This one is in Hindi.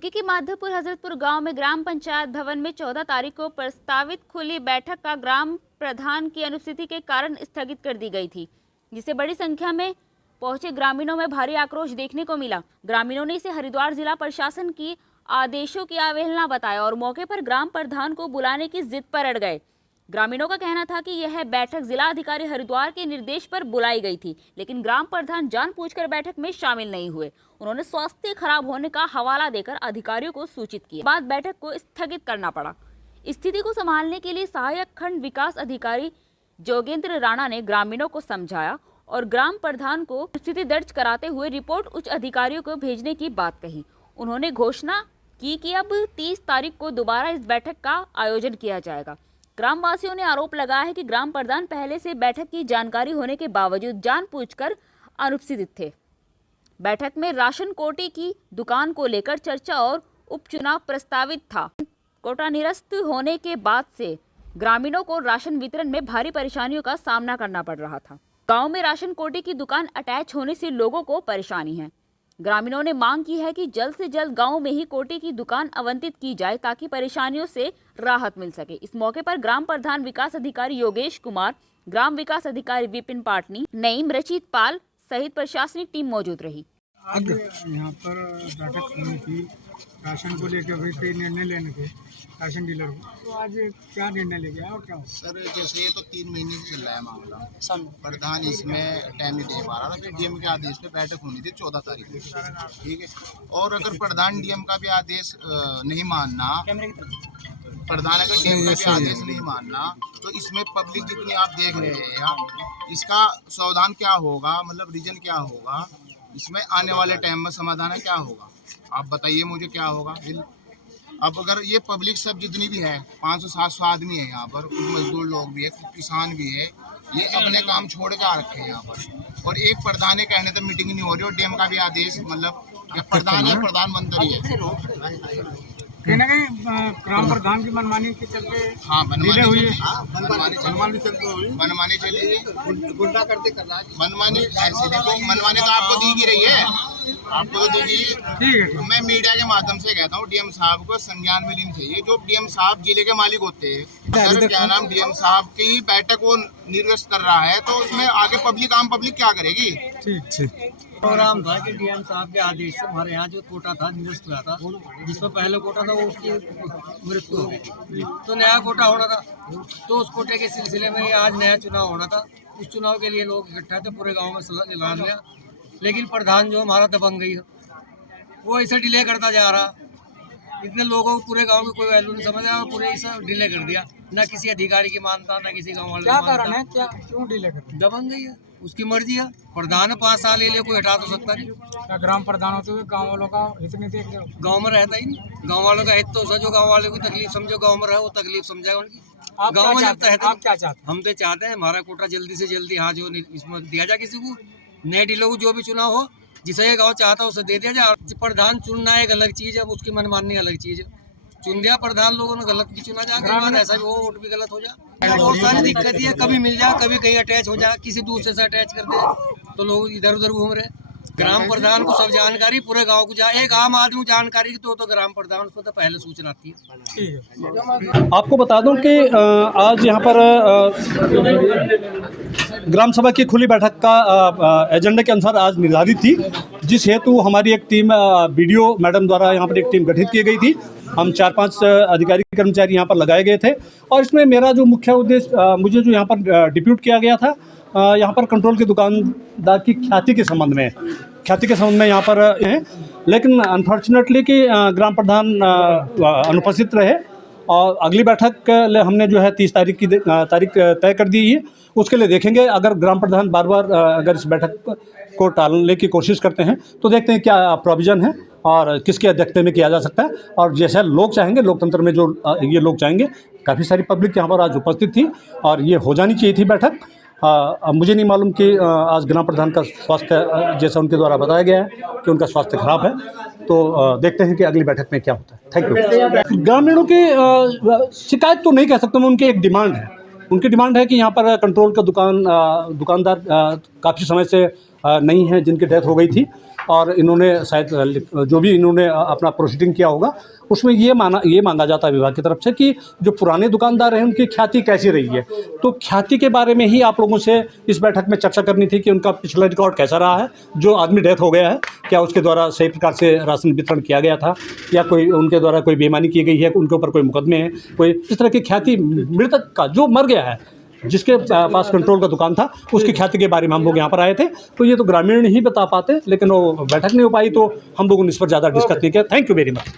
रुड़की के माधवपुर हजरतपुर गांव में ग्राम पंचायत भवन में 14 तारीख को प्रस्तावित खुली बैठक का ग्राम प्रधान की अनुपस्थिति के कारण स्थगित कर दी गई थी, जिससे बड़ी संख्या में पहुंचे ग्रामीणों में भारी आक्रोश देखने को मिला। ग्रामीणों ने इसे हरिद्वार जिला प्रशासन की आदेशों की अवहेलना बताया और मौके पर ग्राम प्रधान को बुलाने की जिद पर अड़ गए। ग्रामीणों का कहना था कि यह बैठक जिला अधिकारी हरिद्वार के निर्देश पर बुलाई गई थी, लेकिन ग्राम प्रधान जानबूझकर बैठक में शामिल नहीं हुए। उन्होंने स्वास्थ्य खराब होने का हवाला देकर अधिकारियों को सूचित किया। बाद बैठक को स्थगित करना पड़ा। स्थिति को संभालने के लिए सहायक खंड विकास अधिकारी जोगेंद्र राणा ने ग्रामीणों को समझाया और ग्राम प्रधान को स्थिति दर्ज कराते हुए रिपोर्ट उच्च अधिकारियों को भेजने की बात कही। उन्होंने घोषणा की कि अब 30 तारीख को दोबारा इस बैठक का आयोजन किया जाएगा। ग्रामवासियों ने आरोप लगाया है कि ग्राम प्रधान पहले से बैठक की जानकारी होने के बावजूद जानबूझकर अनुपस्थित थे। बैठक में राशन कोटे की दुकान को लेकर चर्चा और उपचुनाव प्रस्तावित था। कोटा निरस्त होने के बाद से ग्रामीणों को राशन वितरण में भारी परेशानियों का सामना करना पड़ रहा था। गांव में राशन कोटे की दुकान अटैच होने से लोगों को परेशानी है। ग्रामीणों ने मांग की है कि जल्द से जल्द गांव में ही कोटे की दुकान आवंटित की जाए ताकि परेशानियों से राहत मिल सके। इस मौके पर ग्राम प्रधान विकास अधिकारी योगेश कुमार, ग्राम विकास अधिकारी विपिन पाटनी, नईम रशीद पाल सहित प्रशासनिक टीम मौजूद रही। आज यहाँ पर बैठक हुई थी राशन को लेकर हुई थी, निर्णय लेने के राशन डीलर को। तो आज क्या निर्णय ले गया और क्या हुआ? सर जैसे ये तो 3 महीने से चल रहा है मामला। प्रधान इसमें टाइम नहीं दे पा रहा था। फिर डीएम के आदेश पे बैठक होनी थी 14 तारीख को, ठीक है। और अगर प्रधान डीएम का भी आदेश नहीं मानना, प्रधान अगर डीएम का भी आदेश नहीं मानना, तो इसमें पब्लिक जितनी आप देख रहे हैं, इसका सावधान क्या होगा, मतलब रीजन क्या होगा, इसमें आने वाले टाइम में समाधान क्या होगा, आप बताइए मुझे क्या होगा। अब अगर ये पब्लिक सब जितनी भी है, 500-700 आदमी है यहाँ पर, कुछ मजदूर लोग भी है, कुछ किसान भी है, ये अपने काम छोड़ के आ रखे हैं यहाँ पर। और एक प्रधान के कहने तक मीटिंग नहीं हो रही और डीएम का भी आदेश, मतलब प्रधान है, प्रधानमंत्री है, कहीं ना कहीं ग्राम प्रधान की मनमानी के चलते हाँ डिले हुई है। मनमानी चली है, गुंडा करते कर रहा है। मनमानी ऐसे देखो, मनमानी तो आपको दी ही रही है, आपको तो दी गई। ठीक है, मैं मीडिया के माध्यम से कहता हूँ, डीएम साहब को संज्ञान में लेनी चाहिए। जो डीएम साहब जिले के मालिक होते हैं, अगर क्या नाम डीएम साहब की बैठक वो निर्वस्त कर रहा है, तो उसमें आगे पब्लिक, आम पब्लिक क्या करेगी। ठीक प्रोग्राम था कि डीएम साहब के आदेश से हमारे यहाँ जो कोटा था निरस्त हुआ था, जिसमें पहले कोटा था वो उसकी मृत्यु हो गई थी, तो नया कोटा होना था। तो उस कोटे के सिलसिले में आज नया चुनाव होना था। उस चुनाव के लिए लोग इकट्ठा थे, पूरे गांव में सलाह ऐलान गया, लेकिन प्रधान जो हमारा दबंग गई, वो ऐसे डिले करता जा रहा। इतने लोगों को पूरे गांव की कोई वैल्यू नहीं समझ रहा, पूरे ऐसा डिले कर दिया। ना किसी अधिकारी की मानता, ना किसी गाँव वाले। क्या कारण है, क्या क्यों डिले करते हैं? दबंग गई है, उसकी मर्जी है। प्रधान 5 साल ले ले, कोई हटा तो सकता नहीं। क्या ग्राम प्रधान होते हुए गाँव वालों का हित नहीं देख रहे? गांव में रहता ही नहीं। गांव वालों का हित तो जो गांव वालों की तकलीफ समझो, गांव में रहे वो तकलीफ समझेगा उनकी। गांव में जब तक आप क्या चाहते हैं? हम तो चाहते हैं हमारा कोटा जल्दी से जल्दी हाँ जो इसमें दिया जाए, किसी को नए डीलर को जो भी चुनाव हो, जिसे ये गाँव चाहता है उसे दे दिया जाए। प्रधान चुनना एक अलग चीज़ है, उसकी मनमानी अलग चीज़ है। चुन दिया प्रधान, लोगों ने गलत भी चुना जाए, ऐसा भी वो वोट भी गलत हो जाए। बहुत सारी दिक्कत है, कभी मिल जाए, कभी कहीं अटैच हो जाए, किसी दूसरे से अटैच कर दे तो लोग इधर उधर घूम रहे। ग्राम प्रधान को सब जानकारी पूरे गांव को जाए, एक आम आदमी जानकारी तो ग्राम प्रधान उसको तो पहले सूचना आती है। आपको बता दूं कि आज यहाँ पर ग्राम सभा की खुली बैठक का एजेंडे के अनुसार आज निर्धारित थी, जिस हेतु हमारी एक टीम बीडीओ मैडम द्वारा यहाँ पर एक टीम गठित की गई थी। हम 4-5 अधिकारी कर्मचारी यहाँ पर लगाए गए थे और इसमें मेरा जो मुख्य उद्देश्य, मुझे जो यहाँ पर डिप्यूट किया गया था, यहाँ पर कंट्रोल के दुकानदार की ख्याति के संबंध में यहाँ पर हैं। लेकिन अनफॉर्चुनेटली कि ग्राम प्रधान अनुपस्थित रहे और अगली बैठक हमने जो है 30 तारीख की तारीख तय कर दी है। उसके लिए देखेंगे, अगर ग्राम प्रधान बार बार अगर इस बैठक को टालने की कोशिश करते हैं तो देखते हैं क्या प्रोविज़न है और किसकी अध्यक्षता में किया जा सकता है। और जैसा लोग चाहेंगे, लोकतंत्र में जो ये लोग चाहेंगे, काफ़ी सारी पब्लिक यहाँ पर आज उपस्थित थी और ये हो जानी चाहिए थी बैठक। अब मुझे नहीं मालूम कि आज ग्राम प्रधान का स्वास्थ्य, जैसा उनके द्वारा बताया गया है कि उनका स्वास्थ्य खराब है, तो देखते हैं कि अगली बैठक में क्या होता है। Thank you. ग्रामीणों की शिकायत तो नहीं कह सकता मैं, उनकी एक डिमांड है। उनकी डिमांड है कि यहाँ पर कंट्रोल का दुकानदार काफ़ी समय से नहीं हैं जिनकी डेथ हो गई थी, और इन्होंने शायद जो भी इन्होंने अपना प्रोसीडिंग किया होगा उसमें ये मांगा जाता है विभाग की तरफ से कि जो पुराने दुकानदार हैं उनकी ख्याति कैसी रही है। तो ख्याति के बारे में ही आप लोगों से इस बैठक में चर्चा करनी थी कि उनका पिछला रिकॉर्ड कैसा रहा है, जो आदमी डेथ हो गया है क्या उसके द्वारा सही प्रकार से राशन वितरण किया गया था या कोई उनके द्वारा कोई बेईमानी की गई है, उनके ऊपर कोई मुकदमे हैं, कोई इस तरह की ख्याति मृतक का जो मर गया है जिसके पास कंट्रोल का दुकान था उसकी ख्याति के बारे में हम लोग यहाँ पर आए थे। तो ये तो ग्रामीण ही बता पाते, लेकिन वो बैठक नहीं हो पाई तो हम लोगों ने इस पर ज़्यादा डिस्कस नहीं किया। Thank you very much.